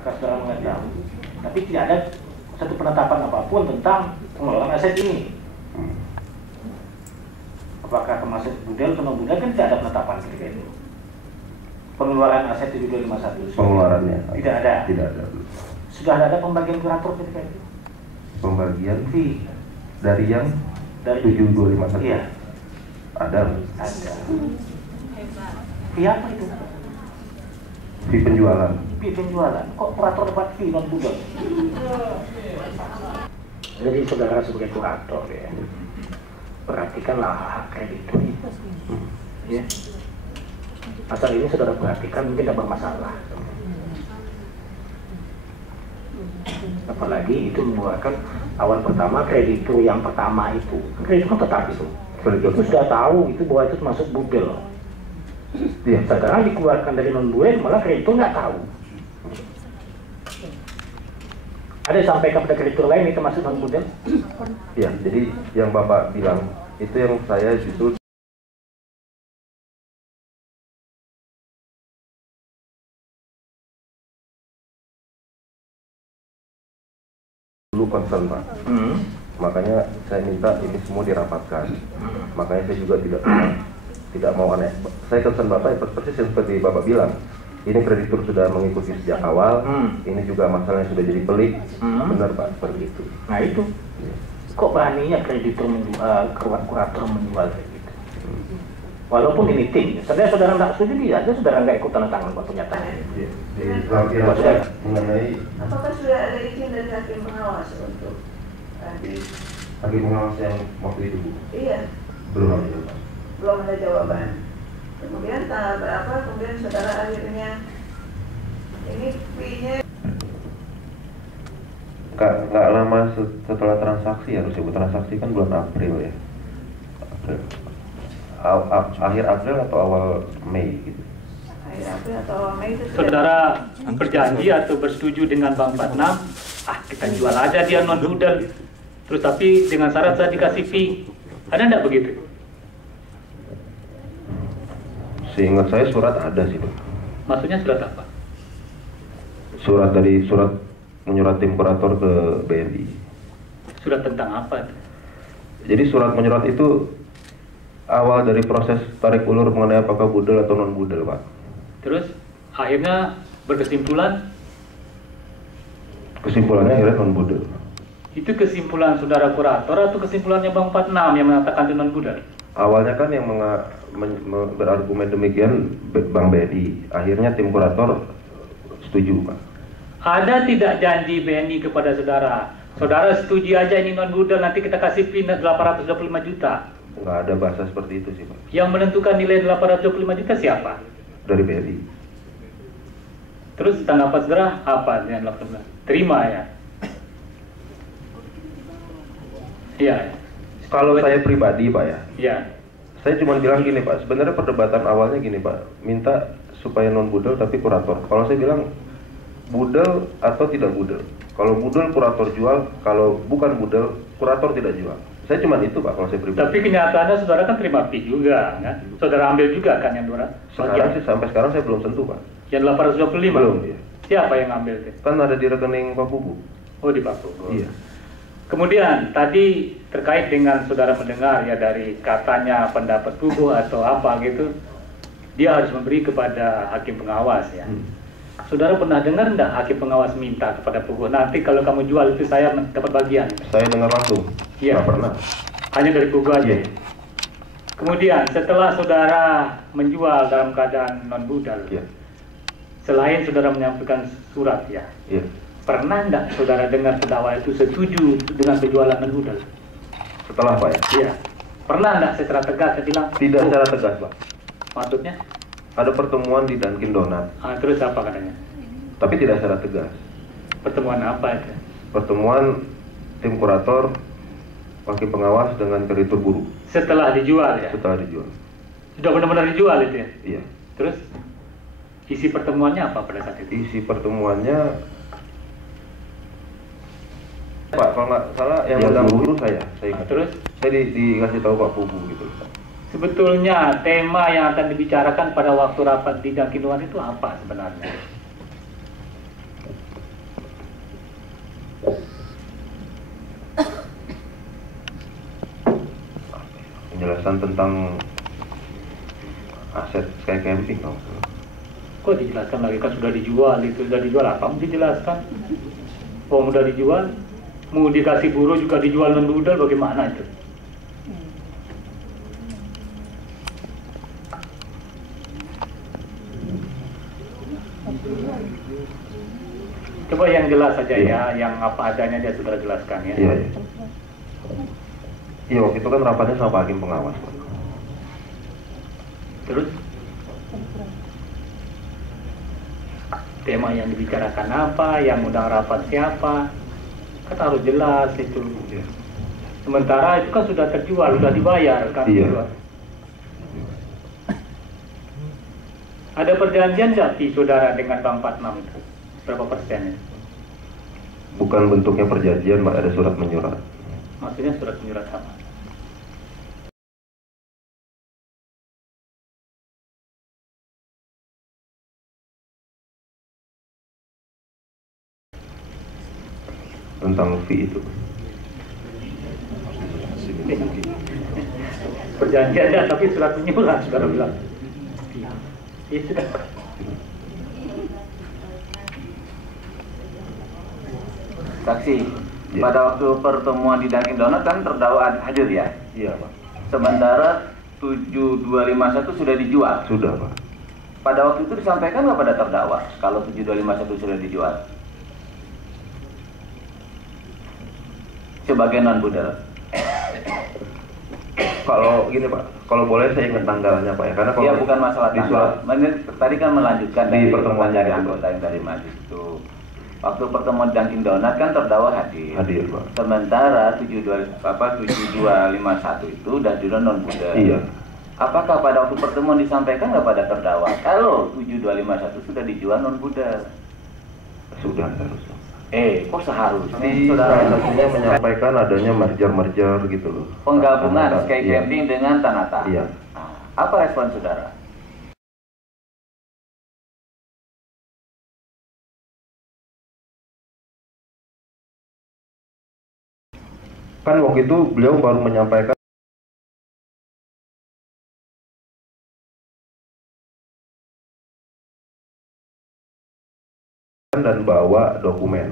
apakah saudara mengetahui? Tapi tidak ada satu penetapan apapun tentang pengelolaan aset ini. Apakah termasuk budel atau non budel, kan tidak ada penetapan ketika itu. Pengeluaran aset 7251. Pengeluarannya tidak ada. Tidak ada. Sudah ada pembagian kurator ketika itu. Pembagian fee dari yang 7251. Iya. Ada. Fee apa itu? Fee penjualan. Fee penjualan. Kok kurator dapat fee non budel? Jadi saudara sebagai kurator ya, perhatikanlah hak kreditur. Ya. Pasal ini saudara perhatikan mungkin tidak bermasalah. Apalagi itu membuatkan awal pertama kreditur yang pertama itu. Kreditur kan tetap itu. Kreditur itu sudah tahu itu bahwa itu masuk budel. Ya, sekarang dikeluarkan dari non budel malah kreditur nggak tahu. Ada yang sampaikan pada kreditur lain itu masuk non budel? Ya, jadi yang Bapak bilang itu yang saya justru dulu concern Pak. Makanya saya minta ini semua dirapatkan. Makanya saya juga tidak mau aneh. Saya concern Bapak persis seperti Bapak bilang. Ini kreditur sudah mengikuti sejak awal. Ini juga masalahnya sudah jadi pelik. Benar Pak, seperti itu. Nah itu. Kok beraninya kreditur menjual, kurator menjual kayak gitu? Walaupun ini tim, sebenarnya saudara tidak setuju dia, aja saudara nggak ikut tanda tangan buat pernyataan. Mengenai apakah sudah ada izin dari hakim pengawas untuk hakim pengawas yang waktu itu Bu? Iya. Belum ada. Belum ada jawaban. Kemudian tanggal berapa? Kemudian saudara akhirnya ini fee-nya Nggak lama setelah transaksi, harusnya Bu, transaksi kan bulan April ya. Akhir April atau awal Mei gitu. akhir April atau awal Mei itu Saudara berjanji atau bersetuju dengan Bank 46, kita jual aja dia non budel. Terus tapi dengan syarat saya dikasih fee. Ada enggak begitu? Seingat saya surat ada sih Pak. Maksudnya surat apa? Surat menyurat tim kurator ke BNI. Surat tentang apa itu? Jadi surat menyurat itu awal dari proses tarik ulur mengenai apakah budel atau non budel Pak. Terus akhirnya berkesimpulan? Kesimpulannya akhirnya non budel. Itu kesimpulan saudara kurator atau kesimpulannya Bank 46 yang mengatakan itu non budel? Awalnya kan yang berargumen demikian Bank BNI. Akhirnya tim kurator setuju Pak. Ada tidak janji BNI kepada saudara? Saudara setuju aja ini non budel, nanti kita kasih fee 825 juta. Nggak ada bahasa seperti itu sih Pak. Yang menentukan nilai 825 juta siapa? Dari BNI. Terus tanggapan saudara apa dengan 18? Terima ya? Iya. Kalau saya pribadi Pak ya, Iya. saya cuma bilang gini Pak, sebenarnya perdebatan awalnya gini Pak, minta supaya non budel tapi kurator. Kalau saya bilang budel atau tidak budel. Kalau budel kurator jual, kalau bukan budel kurator tidak jual. Saya cuma itu Pak kalau saya pribadi. Tapi kenyataannya saudara kan terima fee juga kan? Saudara ambil juga kan yang Sekarang sih sampai sekarang saya belum sentuh Pak. Yang 825? Belum ya. Siapa yang ngambil itu? Kan ada di rekening Pak Bubu. Oh di Pak Bubu. Iya. Kemudian tadi terkait dengan saudara mendengar ya dari katanya pendapat Bubu atau apa gitu, dia harus memberi kepada hakim pengawas ya. Saudara pernah dengar enggak hakim pengawas minta kepada Bubu, nanti kalau kamu jual itu saya dapat bagian? Saya dengar langsung. Iya. Nggak pernah. Hanya dari Bubu aja. Iya. Kemudian setelah saudara menjual dalam keadaan non budal, Iya. selain saudara menyampaikan surat ya, Iya. pernah enggak saudara dengar pendakwa itu setuju dengan penjualan non budal? Setelah Pak ya? Iya. Pernah enggak secara tegas dia bilang? Tidak secara tegas Pak. Maksudnya? Ada pertemuan di Dunkin Donat. Terus apa katanya? Tapi tidak secara tegas. Pertemuan apa itu? Pertemuan tim kurator, hakim pengawas dengan kreditur buruh. Setelah dijual ya? Setelah dijual. Sudah benar-benar dijual itu ya? Iya. Terus isi pertemuannya apa pada saat itu? Isi pertemuannya Pak, kalau nggak salah yang megang buruh saya ingat. Terus? Saya dikasih tahu Pak Bubu gitu. Sebetulnya tema yang akan dibicarakan pada waktu rapat di Dunkin Donat itu apa sebenarnya? penjelasan tentang aset Sky Camping. Kok dijelaskan lagi, kan sudah dijual, itu sudah dijual, apa mau dijelaskan? Oh, udah dijual, mau dikasih buruh juga dijual non budal, bagaimana itu? Coba yang jelas saja ya, yang apa adanya dia sudah jelaskan ya. Iya, iya. Iya, waktu itu kan rapatnya sama hakim pengawas, Pak. Terus tema yang dibicarakan apa, yang undang rapat siapa, kan harus jelas itu. Iya. Sementara itu kan sudah terjual, sudah dibayar kan. Iya. Ada perjanjian nggak di saudara dengan Bank 46 itu? Berapa persen? Bukan bentuknya perjanjian, Pak, ada surat menyurat. Maksudnya surat menyurat apa? Tentang fee itu. Perjanjian ada, tapi surat menyurat, saudara bilang. Iya sudah. Saksi, Ya. pada waktu pertemuan di Dunkin Donut kan terdakwa hadir ya? Iya, Pak. Sementara 7251 sudah dijual. Sudah, Pak. Pada waktu itu disampaikan nggak pada terdakwa kalau 7251 sudah dijual? Sebagai non-budel. Kalau gini, Pak, kalau boleh saya ingat tanggalnya, Pak, ya, karena kalau Iya, bukan masalah di tanggal. Tadi kan melanjutkan di dari pertemuan dari itu. anggota yang dari majelis itu. Waktu pertemuan Dunkin Donut kan terdakwa hadir. hadir, Pak. Sementara 7251 itu udah jual non-budel. Iya. Apakah pada waktu pertemuan disampaikan nggak pada terdakwa kalau 7251 sudah dijual non-budel? Sudah harusnya. Kok seharusnya? Di Saudara, salah satunya menyampaikan adanya merger gitu loh. penggabungan Tanata, Sky iya. Camping dengan Tanata. Iya. Nah, apa respon saudara? Kan waktu itu beliau baru menyampaikan dan bawa dokumen,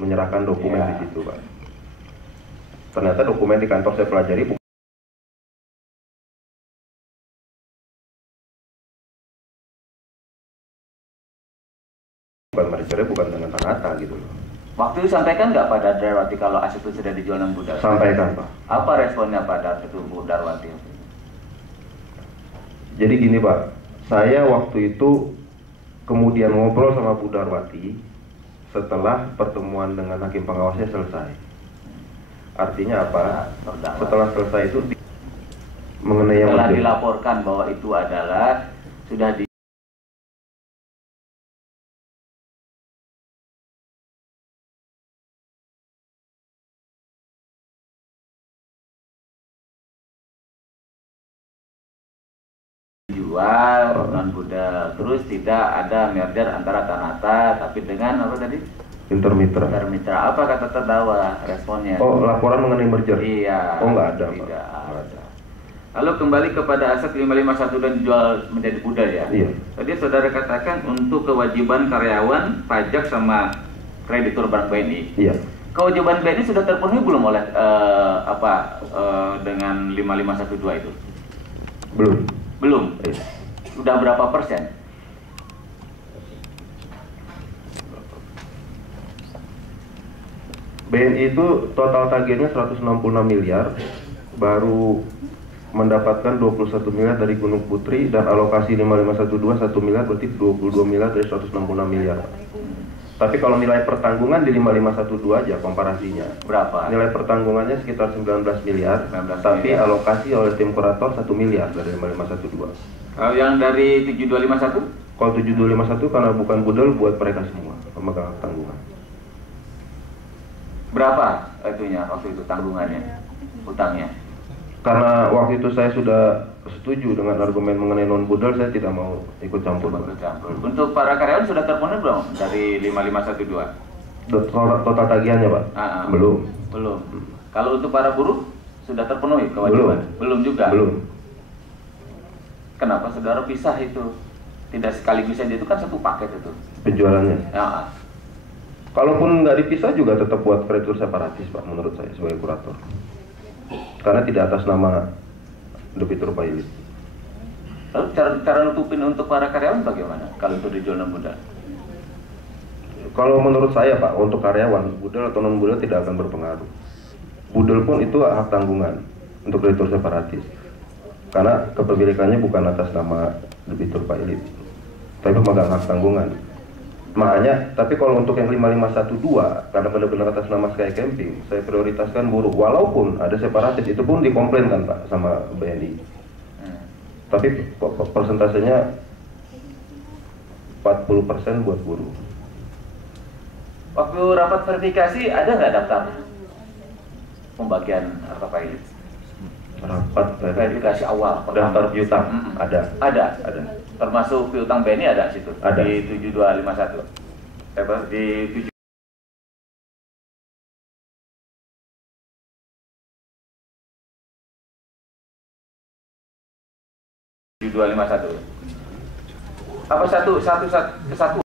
menyerahkan dokumen Iya. di situ, Pak. Ternyata dokumen di kantor saya pelajari bukan mergernya, bukan dengan Tanata gitu loh. Waktu itu sampaikan nggak pada Darwati kalau aset itu sudah dijual non-budel? Sampaikan, Pak. Apa responnya pada itu Bu Darwati? Jadi gini, Pak, saya waktu itu kemudian ngobrol sama Bu Darwati setelah pertemuan dengan hakim pengawasnya selesai. Artinya apa? Terdakwa. Setelah selesai itu mengenai yang Setelah merger. dilaporkan bahwa itu adalah sudah dijual non-budel, terus tidak ada merger antara Tanata tapi dengan apa tadi? Intermitra. Intermitra. Apa kata terdakwa responnya? Oh, laporan mengenai merger? Iya. Oh, nggak ada, Pak. Tidak Nggak ada. Lalu kembali kepada aset 551 dan dijual menjadi budel ya? Iya. Tadi saudara katakan untuk kewajiban karyawan, pajak sama kreditur bank BNI. Iya. Kewajiban BNI sudah terpenuhi belum oleh dengan 5512 itu? Belum. Belum. Iya. Sudah berapa persen? BNI itu total tagihannya 166 miliar, baru mendapatkan 21 miliar dari Gunung Putri dan alokasi 5512 1 miliar, berarti 22 miliar dari 166 miliar. Tapi kalau nilai pertanggungan di 5512 aja komparasinya. Berapa? Nilai pertanggungannya sekitar 19 miliar, 19 tapi miliar. alokasi oleh tim kurator 1 miliar dari 5512. Kalau yang dari 7251? Kalau 7251 karena bukan budel buat mereka semua, pemegang tanggungan. Berapa itunya waktu itu tanggungannya, utangnya? Karena waktu itu saya sudah setuju dengan argumen mengenai non budel, saya tidak mau ikut campur. Campur. Untuk para karyawan sudah terpenuhi belum dari 5512? Total tagihannya, Pak? Ah, Belum. Belum. Kalau untuk para buruh sudah terpenuhi kewajiban? Belum juga. Belum. Kenapa saudara pisah itu? Tidak sekaligus saja, itu kan satu paket itu. Penjualannya. Ya. Kalaupun nggak dipisah juga tetap buat kreditur separatis Pak, menurut saya sebagai kurator. Karena tidak atas nama debitur pilot. Lalu cara nutupin untuk para karyawan bagaimana kalau itu dijual non budal? Kalau menurut saya Pak, untuk karyawan, budal atau non budal tidak akan berpengaruh. Budal pun itu hak tanggungan untuk kreditur separatis. Karena kepemilikannya bukan atas nama debitur pilot, tapi pemegang hak tanggungan. Makanya, tapi kalau untuk yang 5512, karena benar-benar atas nama Sky Camping, saya prioritaskan buruh. Walaupun ada separatis, itu pun dikomplainkan Pak sama BNI. Tapi persentasenya 40% buat buruh. Waktu rapat verifikasi ada nggak daftar pembagian harta pilot? Rapat Verifikasi awal daftar piutang ada. Termasuk piutang BNI ada situ. Ada. Di 7251. Di 7251. Apa satu